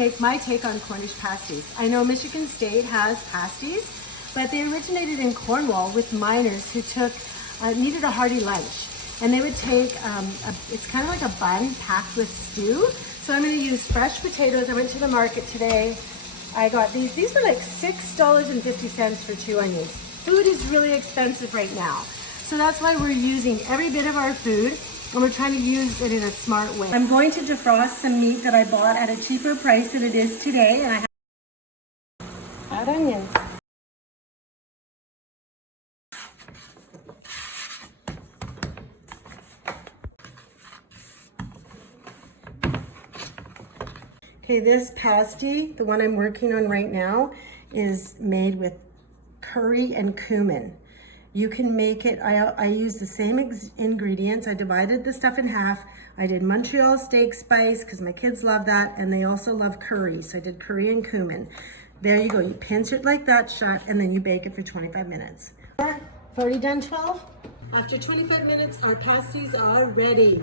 make my take on Cornish pasties. I know Michigan State has pasties, but they originated in Cornwall with miners who needed a hearty lunch. And they would take, it's kind of like a bun packed with stew. So I'm gonna use fresh potatoes. I went to the market today. I got these. These are like $6.50 for 2 onions. Food is really expensive right now. So that's why we're using every bit of our food and we're trying to use it in a smart way. I'm going to defrost some meat that I bought at a cheaper price than it is today. And I add onions. Okay, this pasty, the one I'm working on right now, is made with curry and cumin. You can make it, I use the same ingredients. I divided the stuff in half. I did Montreal steak spice because my kids love that, and they also love curry. So I did curry and cumin. There you go, you pinch it like that shut, and then you bake it for 25 minutes. I've already done 12. After 25 minutes, our pasties are ready.